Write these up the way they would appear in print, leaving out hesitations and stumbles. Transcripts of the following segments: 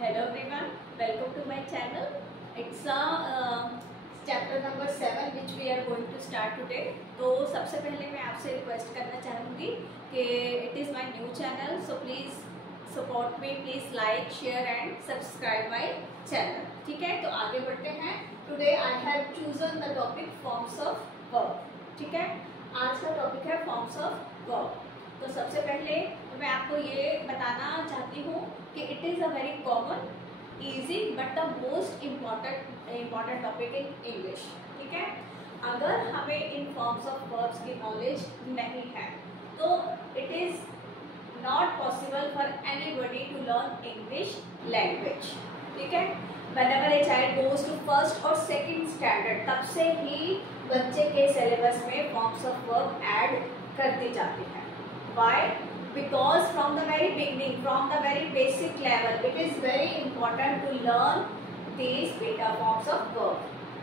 Hello everyone, welcome to my channel. It's chapter number 7 which we are going to start today. तो सबसे पहले मैं आपसे request करना चाहूँगी कि it is my new channel, so please support me, please like, share and subscribe my channel. ठीक है, तो आगे बढ़ते हैं. Today I have chosen the topic forms of verb. ठीक है, आज का टॉपिक है forms of verb. तो सबसे पहले मैं आपको ये बताना चाहती हूँ कि it is a very common, easy but the most important topic in English. ठीक है, अगर हमें इन फॉर्म्स ऑफ वर्ब्स की नॉलेज नहीं है तो it is not possible for anybody to learn English language. ठीक है, whenever a child goes to first और सेकंड स्टैंडर्ड तब से ही बच्चे के सिलेबस में फॉर्म्स ऑफ वर्ब ऐड करती जाती है. Why? Because from the very beginning, from the very basic level, it is very important to learn these forms of verb.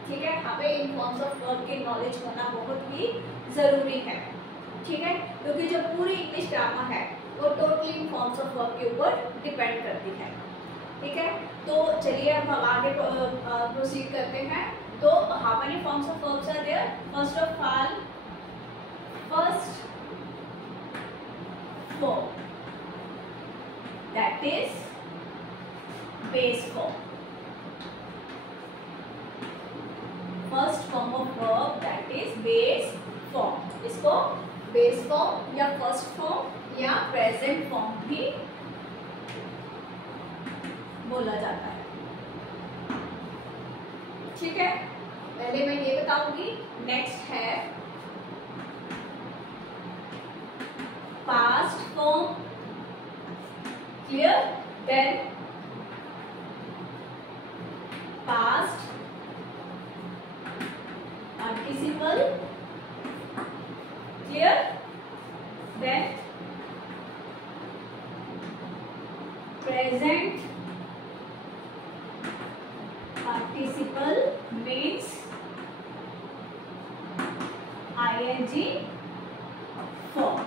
ठीक है, हमें इन forms of verb की नॉलेज होना बहुत ही ज़रूरी है. ठीक है, क्योंकि जो पूरी इंग्लिश ग्रामर है वो totally in forms of verb के ऊपर डिपेंड करती है. ठीक है, तो चलिए अब हम आगे प्रोसीड करते हैं. तो how many forms of verbs are there? First of all, first form, that is base form. First form of verb, that is base form. इसको base form या first form या present form भी बोला जाता है. ठीक है, पहले मैं ये बताऊंगी. नेक्स्ट है past form. Clear? Then past participle. Clear? Then present participle means ing form.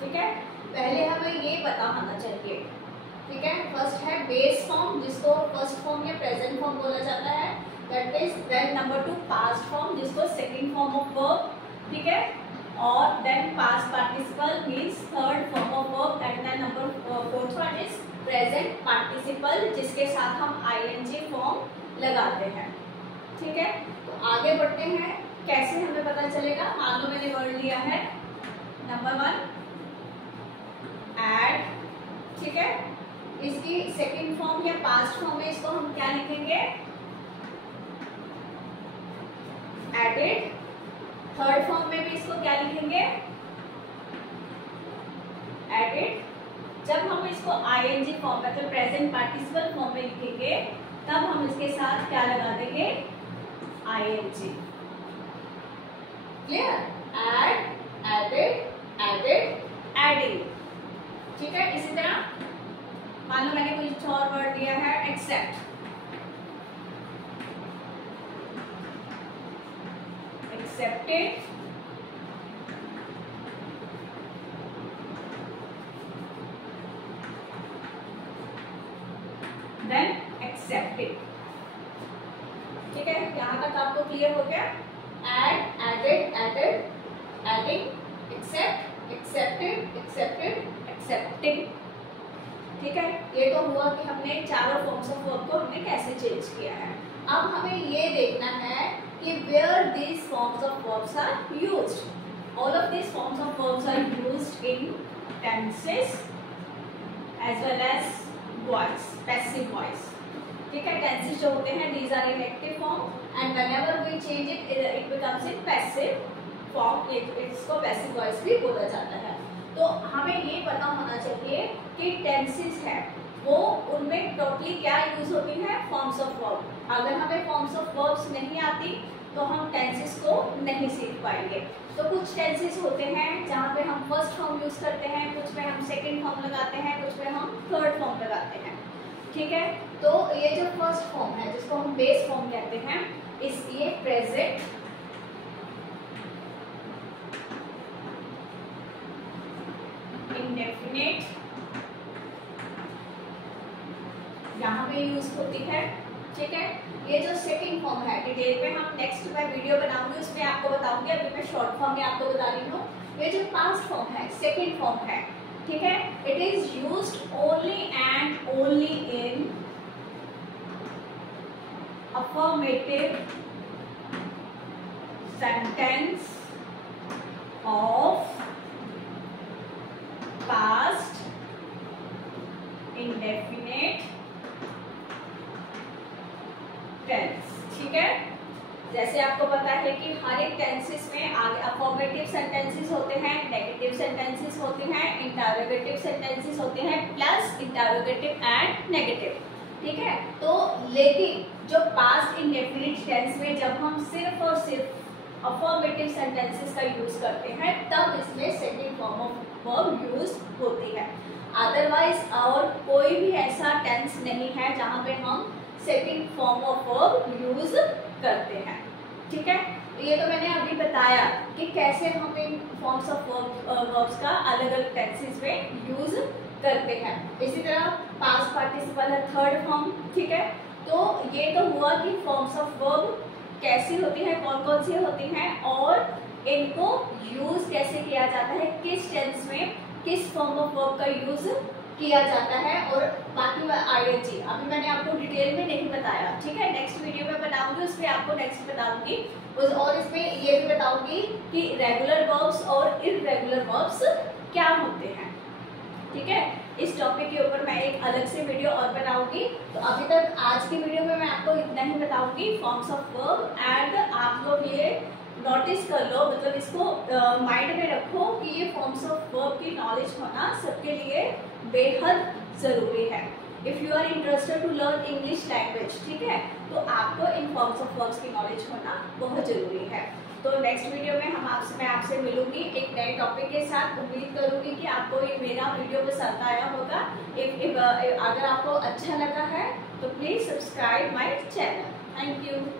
ठीक है, पहले हमें ये पता होना चाहिए. ठीक है, फर्स्ट है बेस फॉर्म जिसको फर्स्ट फॉर्म या प्रेजेंट फॉर्म बोला जाता है. That is then number 2 past form जिसको सेकंड फॉर्म ऑफ वर्ब. ठीक है, और then past participle means third form of verb. That then number 4th one is present participle जिसके साथ हम आईएनजी फॉर्म लगाते हैं. ठीक है, तो आगे बढ़ते हैं. कैसे हमें पता चलेगा? मान लो मैंने वर्ड लिया है नंबर 1 एड. ठीक है, इसकी सेकंड फॉर्म या पास्ट फॉर्म में इसको हम क्या लिखेंगे? एडेड. थर्ड फॉर्म में भी इसको क्या लिखेंगे? एडेड. जब हम इसको आईएनजी फॉर्म मतलब प्रेजेंट पार्टिसिपल फॉर्म में लिखेंगे तब हम इसके साथ क्या लगा देंगे? ING. Clear? Add, added, added, adding. ठीक है, इसी तरह मान लो मैंने कुछ और वर्ड दिया है एक्सेप्ट. Accepted, then accepted. ठीक है, यहां तक आपको क्लियर हो गया? Add, added, added, adding, accept, accepted, accepted, accepting. ठीक है, ये तो हुआ कि हमने चारों फॉर्म्स ऑफ वर्ब को हमने कैसे चेंज किया है. अब हमें ये देखना है कि where these forms of verbs are used. All of these forms of verbs are used in tenses as well as voice, passive voice. ठीक है, टेंसेस जो होते हैं these are in active form and whenever we change it becomes in passive form. इसको passive voice भी बोला जाता है. तो हमें ये पता होना चाहिए कि टेंसेस है वो उनमें टोटली क्या यूज होती है? Forms of verb. अगर हमें फॉर्म्स ऑफ वर्ब्स नहीं आती तो हम टेंसेस को नहीं सीख पाएंगे. तो कुछ टेंसेस होते हैं जहाँ पे हम फर्स्ट फॉर्म यूज करते हैं, कुछ में हम सेकंड फॉर्म लगाते हैं, कुछ में हम थर्ड फॉर्म लगाते हैं. ठीक है, तो ये जो फर्स्ट फॉर्म है जिसको हम बेस फॉर्म कहते हैं, इसलिए प्रेजेंट, indefinite, यहाँ पे यूज होती है, ठीक है। ये जो सेकंड फॉर्म है, डिटेल में हम नेक्स्ट मैं वीडियो बनाऊंगी, उसमें आपको बताऊंगी, अभी मैं शॉर्ट फॉर्म में आपको बता रही हूँ। ये जो पास्ट फॉर्म है, सेकंड फॉर्म है, ठीक है, it is used only and only in affirmative sentence of past indefinite tense, ठीक है। जैसे आपको पता है कि हर एक टेंसेस में आगे अफर्मेटिव सेंटेंसेस होते हैं, नेगेटिव सेंटेंसेस होते हैं, इंटरोगेटिव सेंटेंसेस होते हैं, प्लस इंटरोगेटिव एंड नेगेटिव, ठीक है। तो लेकिन जो पास्ट इंडेफिनिट टेंस में जब हम सिर्फ और सिर्फ अफर्मेटिव सेंटेंसेस का यूज करते हैं, तब इसमें second form of verb use होती है। अदरवाइज और कोई भी ऐसा टेंस नहीं है जहां पे हम second form of verb use करते हैं, ठीक है। तो ये तो मैंने अभी बताया कि कैसे हम इन फॉर्म्स ऑफ वर्ब्स का अलग अलग टेंसेस में यूज करते हैं। इसी तरह पास्ट पार्टिसिपल है थर्ड फॉर्म, ठीक है। तो ये तो हुआ कि फॉर्म्स ऑफ वर्ब कैसी होती है, कौन कौन सी होती हैं और इनको यूज कैसे किया जाता है, किस टेंस में किस फॉर्म ऑफ वर्ब का यूज किया जाता है, और बाकी आईएनजी अभी मैंने आपको डिटेल में नहीं बताया, ठीक है। नेक्स्ट वीडियो में बनाऊंगी, उसमें आपको नेक्स्ट बताऊंगी और इसमें ये भी बताऊंगी कि रेगुलर वर्ब्स और इररेगुलर वर्ब्स क्या होते हैं, ठीक है। इस टॉपिक के ऊपर मैं एक अलग से वीडियो और बनाऊंगी। तो अभी तक आज की वीडियो में मैं आपको इतना ही बताऊंगी फॉर्म्स ऑफ वर्ब, एंड आप लोग ये नोटिस कर लो, मतलब इसको माइंड में रखो कि ये फॉर्म्स ऑफ वर्ब की नॉलेज होना सबके लिए बेहद जरूरी है। If you are interested to learn English language, ठीक है, तो आपको इन फॉर्म्स ऑफ वर्ब्स की नॉलेज होना बहुत जरूरी है। तो नेक्स्ट वीडियो में मैं आपसे मिलूंगी एक नए टॉपिक के साथ। उम्मीद करूंगी कि आपको ये मेरा वीडियो पसंद आया होगा। अगर आपको अच्छा लगा है तो please subscribe my channel. Thank you.